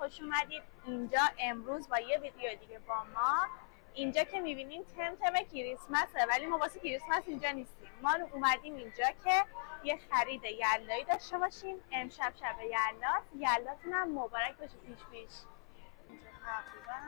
خوش اومدید اینجا امروز با یه ویدیو دیگه با ما. اینجا که میبینین تم کریسمسه، ولی ما واسه کریسمس اینجا نیستیم. ما اومدیم اینجا که یه خرید یلدایی داشته باشیم. امشب شب یلداست. یلداتون هم مبارک باشه پیش. اینجا تقریبا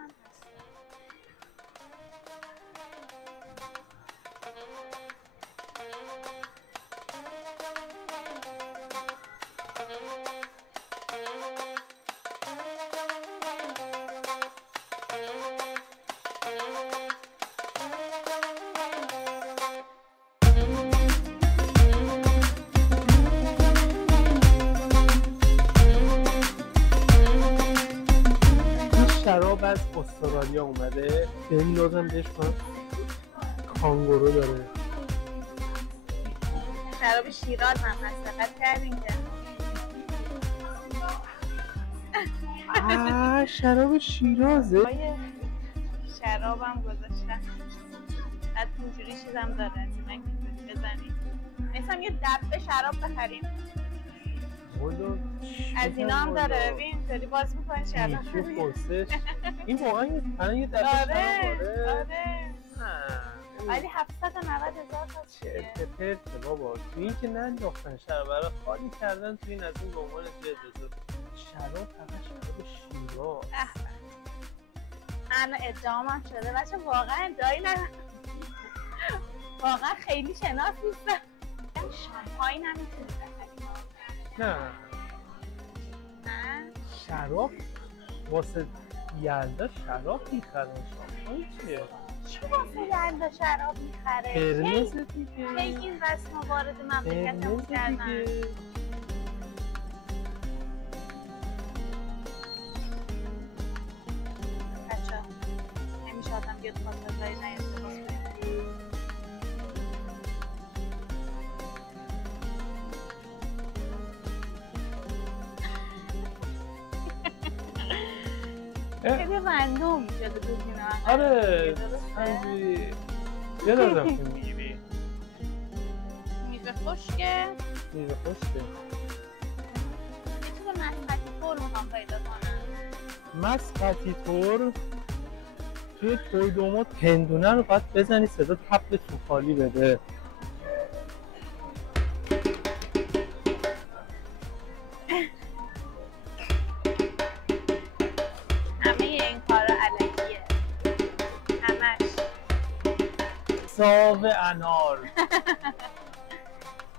شراب از استرالیا اومده. این لازم بهش کانگورو داره. شراب شیراز هم هست، دقت کردین که شراب شیرازه. شرابم گذاشتن. بعد اینجوری چیزم داره، اینایی که بزنید. مثلا یه دبه شراب بخریم. از اینا هم داره. ببین داری باز می‌کنی شراب. این واقعا یه دبه شراب داره. ولی 790,000 تا چه پرته بابا. تو این که ننداختن شراب رو خالی کردن تو این از این به عنوان شراب فقط شراب شیراز. الان ادعام هم شده بچه، واقعا ادعایی ندارم. واقعا خیلی شناس نیستم. شامپاین هم میتونی بخریم. نه شراب واسه یلدا شراب میخرن. شامپاین چیه؟ چی واسه یلدا شراب میخره؟ قرمز دیگه. خیلی این رسم وارد مملکتمون کردن. بچه نمیشه آدم بیاد خاطرهایی نیاد باز خیلی رندوم شده دوزینا. آره همینجوری یه دارم که میگیری میوه خشکه. میوه خشکه. یه چیز مسقطی طور میخوام پیدا کنم. مسقطی طور توی توی دومات هندونه رو باید بزنی صدا تبل تو خالی بده. ساو انار.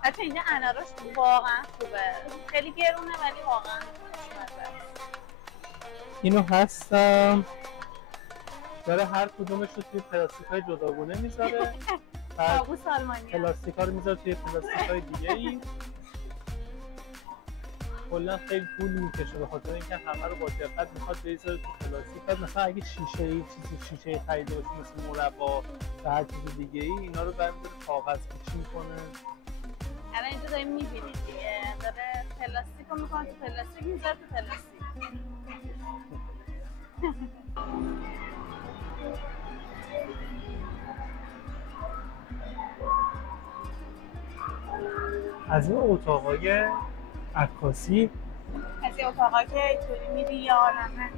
حتی اینجا اناراش واقعا خوبه. خیلی گرونه ولی واقعا خوشمزه. اینو هستم داره هر کدومش رو توی پلاستیک‌های جداگونه میذاره. طاووس آلمانی پلاستیک‌ها رو میذاره توی پلاستیک‌های دیگه‌ای. کلا خیلی طول میکشه به خاطر اینکه همه رو با دقت میخواد بذاره تو پلاستیک. بعد مثلا اگه شیشه خریده باشه مثل مربا و هر چیز دیگه ای، اینا رو برمی‌داره کاغذ پیچی میکنه. الان اینجا داریم میبینید دیگه، داره پلاستیک رو میکنه تو پلاستیک، میذاره تو پلاستیک. از این اتاقای عکاسی، از این اتاقا که اینطوری میری یا عالمه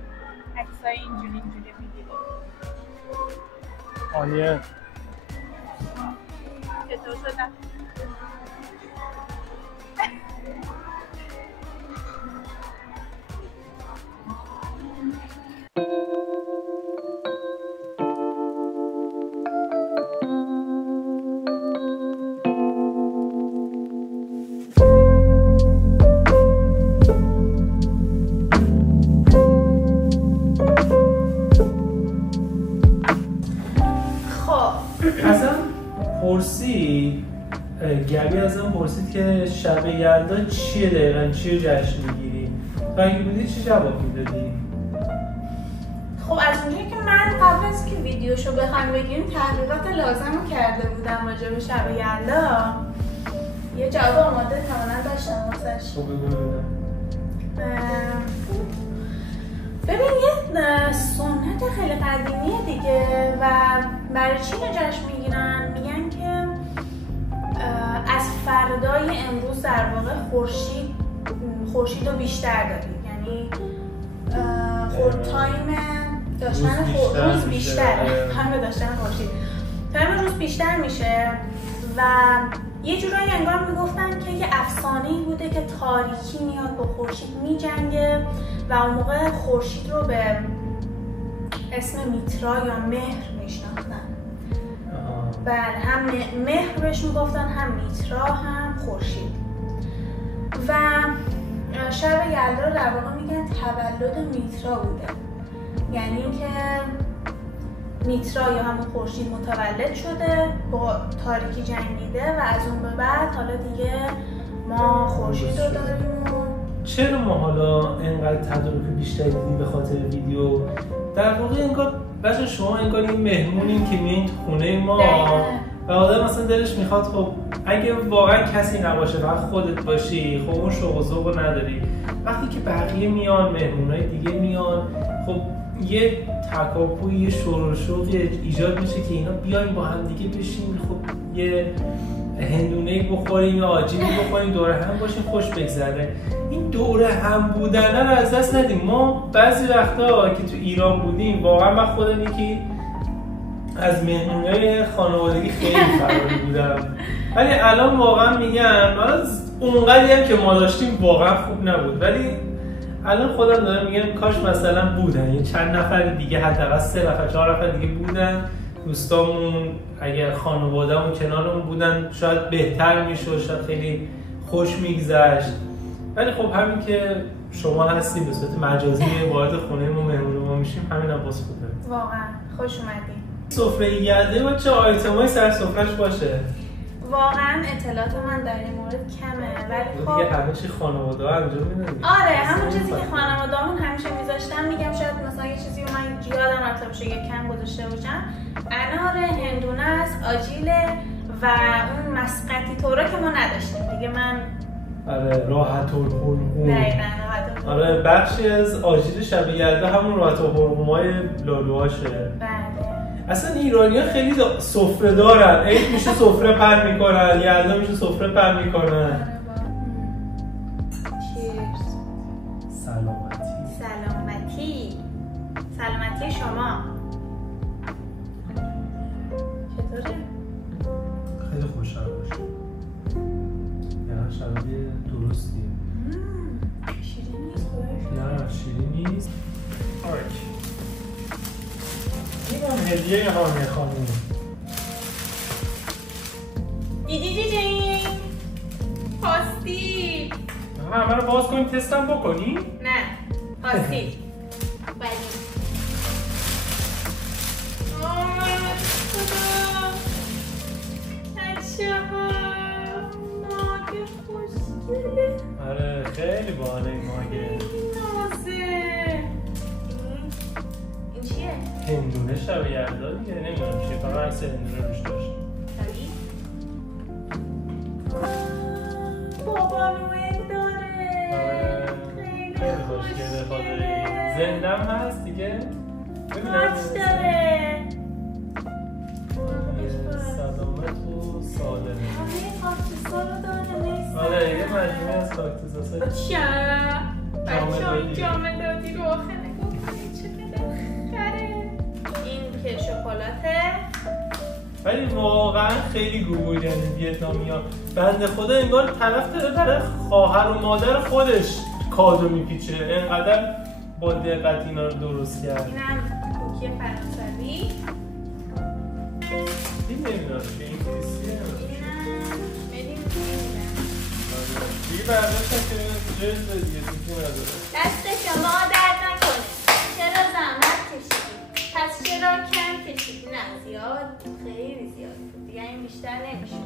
عکسای اینجوری میگیری. عالیه. چطور شدن؟ گبی ازم پرسید که شب یلدا چیه دقیقا، چیه جشن میگیری؟ تو اگه بودی چی جواب میدادی؟ خب از اونجایی که من قبل از که ویدیوشو بخوایم بگیریم تحقیقات لازم رو کرده بودم راجع به شب یلدا، یه جواب آماده کاملا داشتم واسش. خب بگو. ببین یه سنت خیلی قدیمیه دیگه و برای چی جشن میگیرن؟ میگن که از فردای امروز در واقع خورشید رو بیشتر داریم، یعنی خورد تایم داشتن روز بیشتر تایم داشتن خورشید تایم روز بیشتر میشه و یه جورایی انگار میگفتن که یه افسانه‌ای بوده که تاریکی میاد با خورشید میجنگه و اون موقع خورشید رو به اسم میترا یا مهر میشناختن. بله، هم مهر بهش میگفتن، هم میترا، هم خورشید. و شب یلدا رو در واقع میگن تولد میترا بوده، یعنی که میترا یا همون خورشید متولد شده، با تاریکی جنگیده و از اون به بعد حالا دیگه ما خورشید رو داریم. چرا ما حالا اینقدر تدارک بیشتری دیدیم به خاطر ویدیو؟ در واقع انگار بچه شما انگار این مهمونین که میایین تو خونه ما و آدم مثلا دلش میخواد خب اگه واقعا کسی نباشه فقط خودت باشی، خب اون شوق و ذوقو نداری. وقتی که بقیه میان، مهمونای دیگه میان، خب یه تکاپوی، یه شور و شوقی ایجاد میشه که اینا بیایم با هم دیگه بشیم، خب یه هندونه‌ای بخوریم یا آجیلی بخوریم، دور هم باشیم، خوش بگذره. این دور هم بودن رو از دست ندیم. ما بعضی وقتا که تو ایران بودیم واقعا من خودم یکی از مهمونای خانوادگی خیلی فراری بودم، ولی الان واقعا میگم از اونقدری هم که ما داشتیم واقعا خوب نبود، ولی الان خودم دارم میگم کاش مثلا بودن یه چند نفر دیگه، حداقل 3 نفر 4 نفر دیگه بودن، دوستامون اگر خانواده‌مون کنارمون بودن شاید بهتر میشد، شاید خیلی خوش میگذشت. ولی خب همین که شما هستیم به صورت مجازی وارد خونه ما مهمون ما میشیم، همین هم باز خوبه. واقعا خوش اومدین. سفره یلده با چه آیتمای سر سفرهش باشه؟ واقعا اطلاعات من در این مورد کمه، ولی خب دیگه همه چی خانواده‌ها انجام میدن. آره، همون چیزی که خانواده‌مون همیشه میذاشتن. میگم شاید مثلا یه چیزی رو من یادم رفته باشه، یه کم گذاشته باشم. انار، هندونه است، آجیله و اون مسقطی طورا که ما نداشتیم دیگه. من آره راحت الحلقوم. دقیقاً راحت الحلقوم. آره بخشی از آجیل شب یلدا همون راحت الحلقومای لالوهاشه. بله. اصلا ایرانی‌ها خیلی سفره دارن. عید میشه سفره پهن میکنن، یلدا میشه سفره پهن میکنن. چیرز. سلامتی شما. چطوره؟ خیلی خوشحال باشی. یعنی شرایط درستیه. شیرین نیست خودش؟ نه شیرین نیست. این هم هدیه هانیه خانم. دیدی پاستی. همه رو باز کنیم تستم بکنی؟ نه پاستی. بلی. ماگه خوشگله. آره خیلی باحاله این ماگه. نازه. این چیه؟ هندونه شب یلدا دیگه، نمیدونم چیه، فقط عکس هندونه روش داشت. داری؟ بابا نوئل داره. خیلی خوشگله خدایی. زندم هست دیگه. ماچ داره. سلامت و سالمه. همه کاکتوسا رو داره. نیست. آره یه مجموعه از کاکتوس هست. بچه ها این جامه دادی رو آخه نگاه کنید چقدر خره. این که شکلاته. ولی واقعا خیلی گوگل یعنی ویتنامیا. بنده خدا انگار طرف داره برای خواهر و مادر خودش کادو میپیچه، اینقدر با دقت اینا رو درست کرد. اینم کوکی فرانسوی. این نمیدونم که این کلیسیه اینم بدیم دیگه برداشتن که جلد دیگه دیگه نداره. دست شما درد نکنه. چرا زحمت کشیدی؟ پس چرا کم کشیدی؟ نه زیاد، خیلی زیاد بود دیگه، این بیشتر نمیشه.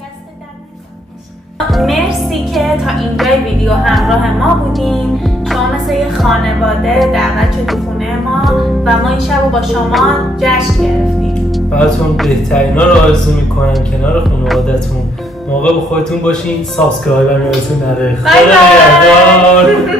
دست درد نکنه. مرسی که تا اینجای ویدیو همراه ما بودین. شما مثل یه خانواده دعوت شدید تو خونه ما و ما این شب رو با شما جشن گرفتیم. براتون بهترینا رو آرزو میکنم کنار خانواده‌تون. موقع با خودتون باشین. سابسکرایب هم یادتون نره. خدا نگهدار.